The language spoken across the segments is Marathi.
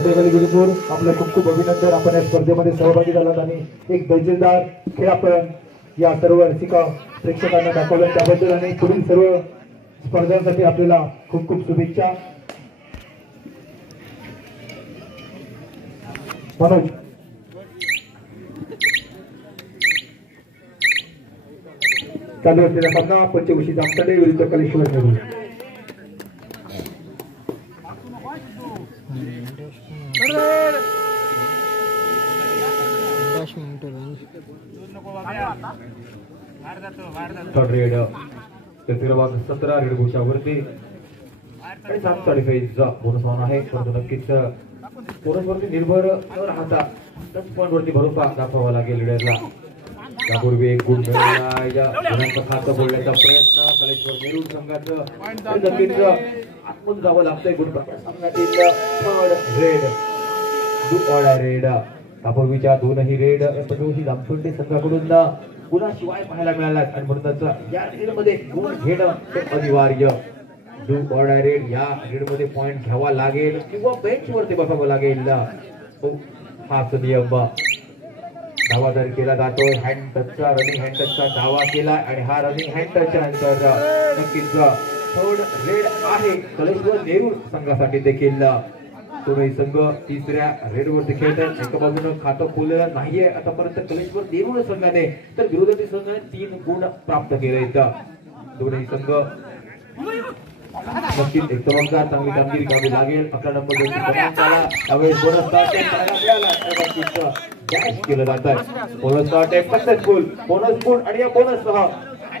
संध्याकाळी गुरुपूर आपलं खूप खूप अभिनंदन. आपण या स्पर्धेमध्ये सहभागी झालात आणि एक दर्जेदार खेळ आपण या सर्व रसिका प्रेक्षकांना दाखवलं त्याबद्दल आणि पुढील सर्व स्पर्धांसाठी आपल्याला खूप खूप शुभेच्छा. मनोज चालू असलेला सामना पंचवशी जामतडे विरुद्ध कलेश्वर नेहरू. रेड क्रमांक 17 रेड भूषावरती आणि 7.5 बोनस ऑन आहे. परंतु नक्कीच बोनसवरती निर्भर न राहता 10 पॉईंट वरती भरोसा दाखवावा लागेल लीडरला. त्यापूर्वी एक गुण मिळवला या गुणांचं खातं बोलण्याचा प्रयत्न कलेश्वर नेहरू संघाचं नक्कीच आतमधून जावं लागतंय. गुण सामन्यातील थर्ड रेड रेड त्यापूर्वीच्या दोनही रेड पंचवशी जामतोंडे संघाकडून गुणाशिवाय पाहायला मिळाला आणि म्हणूनच या रेडमध्ये गुण घेणं अनिवार्य. रेड या रेडमध्ये पॉइंट घ्यावा लागेल किंवा बेंच वरती बसावं लागेल. हाच नियम दावा जर केला जातोय. हँड टचचा रनिंग हँड टचचा दावा केला आणि हा रनिंग हँड टचच्या नंतर नक्कीच थर्ड रेड आहे कलेश्वर नेहरू संघासाठी देखील. दोन्ही संघ तिसऱ्या रेड वरती खेळतात. एका बाजूने खातं खोललेलं नाहीये आतापर्यंत कलेश्वर नेहरू संघाने, तर विरोधी संघाने 3 गुण प्राप्त केले. दोन्ही संघ नक्कीच एक चमकदार चांगली कामगिरी करावी लागेल. 11 नंबर त्यावेळेस बोनस डॅश केलं जात आहे. Bonus attack successful. बोनस गुण आणि या बोनस सह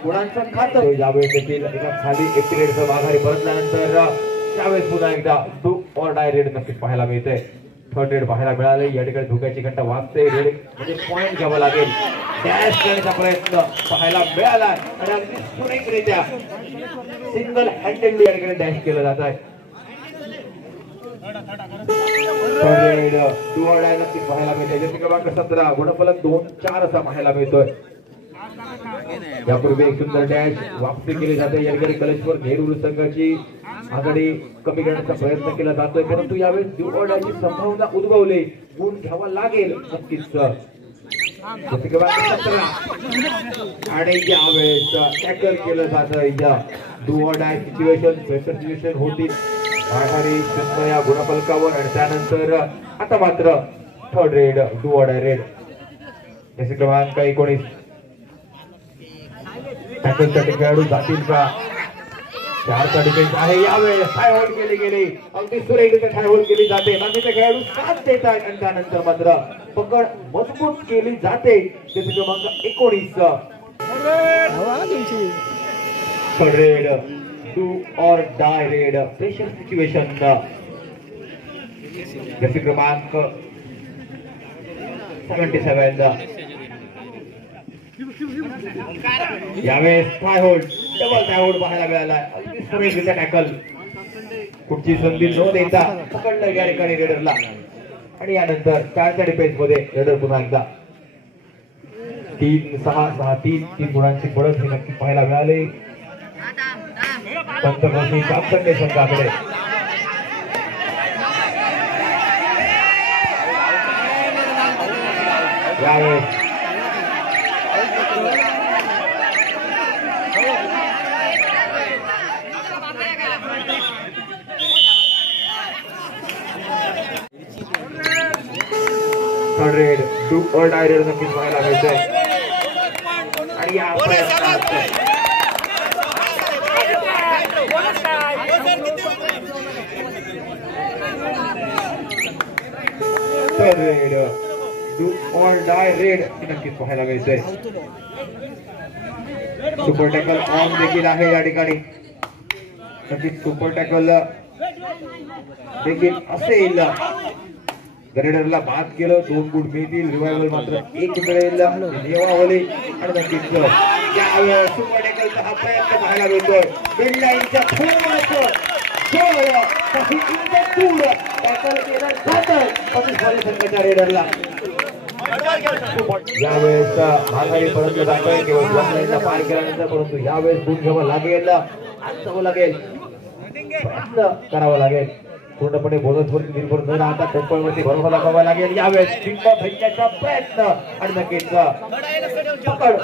गुणांचं खातं यावेळेस देखील एका खाली एक रेडचं माघारी परतल्यानंतर त्यावेळेस पुन्हा एकदा डू ऑर डाय रेड नक्कीच पाहायला मिळते. थर्ड रेड पाहायला मिळाले. या ठिकाणी धोक्याची घंटा वाजते. रेड म्हणजे पॉइंट घ्यावा लागेल. डॅश करण्याचा प्रयत्न पाहायला मिळाला आणि अगदी सुरेखरित्या सिंगल हँडेडली या ठिकाणी डॅश केलं जात आहे. रेड डू ऑर डाय नक्कीच पाहायला मिळते. जसे क्रमांक 17 गुणफलक 2-4 असा पाहायला मिळतोय. यापूर्वी एक सुंदर डॅश वापसी केली जाते. या ठिकाणी कलेश्वर नेहरू संघाची आघाडी कमी करण्याचा प्रयत्न केला जातोय, परंतु यावेळेस डू ऑर डायची संभावना उद्भवली. गुण घ्यावा लागेल नक्कीच. आणि यावेळेस टॅकल केलं जातं. Do or die situation pressure situation होती आघाडी या गुणफलकावर आणि त्यानंतर आता मात्र third red do or die red. जसे क्रमांक 19 टॅकलसाठी खेळाडू जातील का? 4चा डिफेन्स आहे. यावेळेस हाय होल्ड केली गेली. अगदी सुरेखरित्या हाय होल्ड केली जाते. बाकीचे खेळाडू साथ देतात आणि त्यानंतर मात्र पकड मजबूत केली जाते. जसे क्रमांक 19 red do or die red pressure situation. जसे क्रमांक 77 यावेळेस थाय होल्ड डबल थाय होल्ड पाहायला मिळाला. अगदी सुरेखरित्या टॅकल. कुठची संधी न देता पकडलं या ठिकाणी रेडरला आणि यानंतर 4च्या डिफेन्स मध्ये रेडर पुन्हा एकदा 3-6-6-3 गुणांची बढ़त ही नक्की पाहायला मिळाली. पंचवशी जामतडे संघाकडे. यावेळेस third red do or die red नक्कीच पाहायला मिळतंय आणि या प्रयत्नात third red do or die red नक्कीच पाहायला मिळतंय. सुपर टॅकल ऑन देखील आहे या ठिकाणी. नक्कीच सुपर टॅकल देखील असेल. रेडरला बाद केलं 2 गुण मिळतील. रिवायवल मात्र 1 मिळेल. नियमावली आणि नक्कीच सुपर टॅकलचा हा प्रयत्न पाहायला मिळतोय. बिल्लाईनच्या थोडंसं काही दूर टॅकल केलं जातं पाकिस्तानी संघाच्या रेडरला. यावेळेस माघारी परत जातोय केवळ पार केल्यानंतर, परंतु यावेळेस गुण घ्यावं लागेल. जावं लागेल. प्रयत्न करावा लागेल. पूर्णपणे बोनसवरती निर्भर न राहता टप्प्यावरती भरोसा दाखवावा लागेल. यावेळेस चिंब भेटण्याचा प्रयत्न आणि नक्कीच पकड.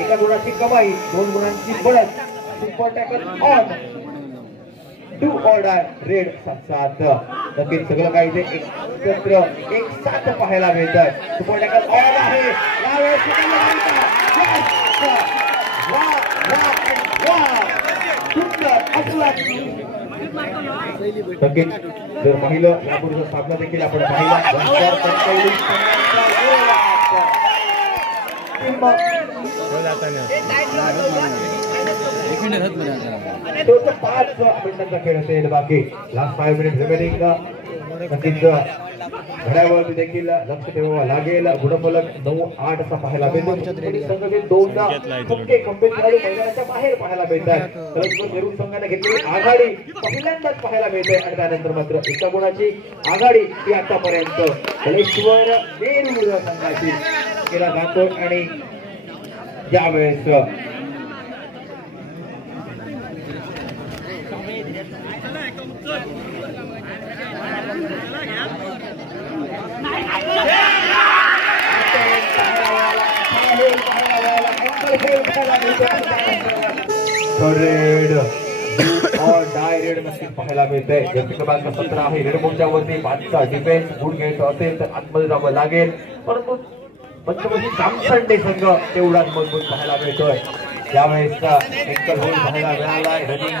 एका गुणाची कमाई, 2 गुणांची बढत. Super tackle on, do or die, red 7-7. नक्कीच सगळं काही ते एकत्र एक साथ पाहायला मिळतंय. सुपर टॅकल ऑन आहे यावेळेस. नक्कीच जर पाहिलं यापूर्वीचा सामना देखील आपण पाहिला. तो 5 मिनिटांचा खेळ असेल. बाकी लास्ट 5 मिनिट रिमेनिंग. नक्कीच घड्यावरती देखील लक्ष ठेवावं लागेल. गुणफलक 9-8 असा पाहायला मिळतो. संघाचे 2दा खंबे खेळाडू मैदानाच्या बाहेर पाहायला मिळतात. कलेश्वर नेहरू संघाने घेतलेली आघाडी पहिल्यांदाच पाहायला मिळते आणि त्यानंतर मात्र एका गुणाची आघाडी ही आतापर्यंत कलेश्वर नेहरू संघाची केला जातो. आणि यावेळेस रेड और डाय रेड नक्कीच पाहायला मिळते. व्यक्ती क्रमांक 17 आहे. रेड मोर्चा वरती 5चा डिफेन्स गुण घ्यायचा असेल तर आतमध्ये जावं लागेल. परंतु पंचमशी जामसंडे संघ तेवढाच मजबूत पाहायला मिळतोय. यावेळेस एंकल होल्ड पाहायला मिळालाय. रनिंग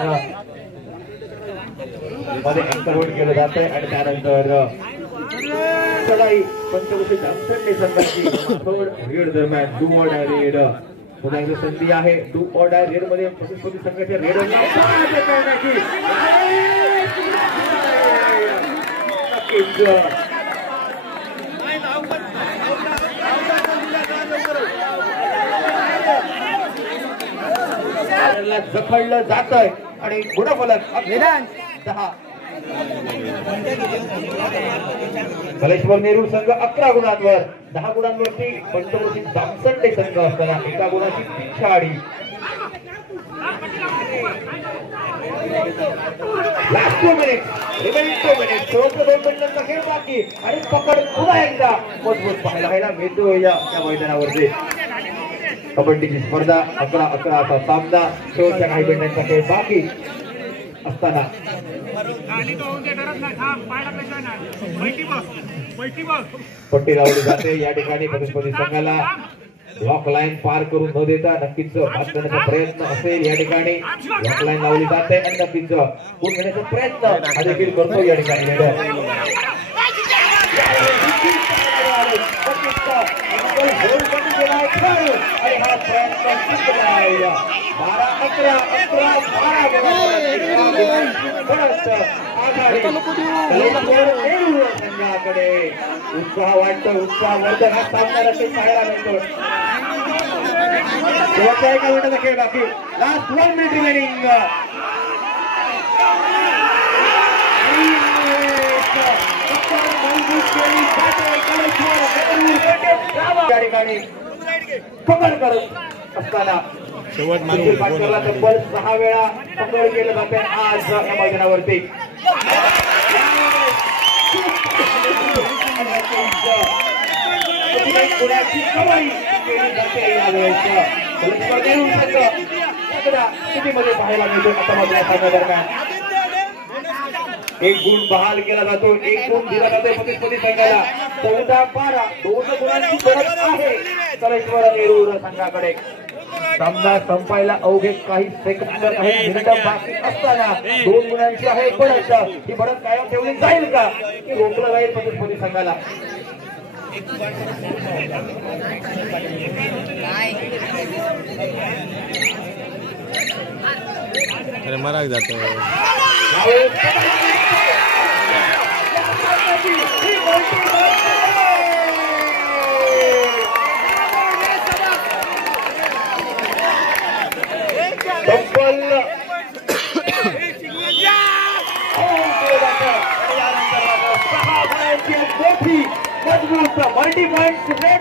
मध्ये एंकल होल्ड केलं जात आहे आणि त्यानंतर चढाई पंचमशी जामसंडे संघाची थर्ड रेड दरम्यान डू ऑर डाय रेड पुन्हा एकदा संधी आहे. डू ऑर डाय रेड मध्ये प्रतिस्पर्धी संघाच्या रेड जखडलं जात आहे आणि गुणफलक 10. कलेश्वर नेहरू संघ 11 गुणांवर, 10 गुणांवरती पंचमशी जामसंडे संघ असताना एका गुणाची पिछाडी. लास्ट 2 मिनिट रिमेनिंग 2 मिनिट शेवटच्या 2 मिनिटांचा खेळ बाकी आणि पकड पुन्हा एकदा मजबूत पाहायला मिळतो या मैदानावरती. कबड्डीची स्पर्धा 11-11 असा सामना. शेवटच्या काही मिनिटांचा खेळ बाकी असताना पट्टी लावली जाते. या ठिकाणी प्रतिस्पर्धी संघाला ब्लॉक लाईन पार करून न देता नक्कीच पास करण्याचा प्रयत्न असेल. या ठिकाणी ब्लॉक लाईन लावली जाते आणि नक्कीच गुण घेण्याचा प्रयत्न हा देखील करतो या ठिकाणी. आणि हा प्रयत्न 12-11 संघाकडे उत्साह वाटतो. उत्साह वर्धन हा सामना नक्कीच पाहायला मिळतो. शेवटच्या एका मिनिटाचा खेळ बाकी. Last 1 minute remaining. या ठिकाणी पकड करत असताना तब्बल 6 वेळा पकड केलं जाते आज या मैदानावरती. कमाई केली जाते यावेळेस. स्थितीमध्ये पाहायला मिळतो आता मध्ये दरम्यान. 1 गुण बहाल केला जातो, 1 गुण दिला जातो प्रतिस्पर्धी संघाला. 14-12 2 गुणांची गरज आहे कलेश्वर नेहरू संघाकडे. सामना संपायला अवघे काही सेकंद काही मिनिटं बाकी असताना 2 गुणांची आहे बढ़त. ही बढ़त कायम ठेवली जाईल का की रोखलं जाईल प्रतिस्पर्धी संघाला? अरे मराक जातो. मजबूत मल्टी पॉइंट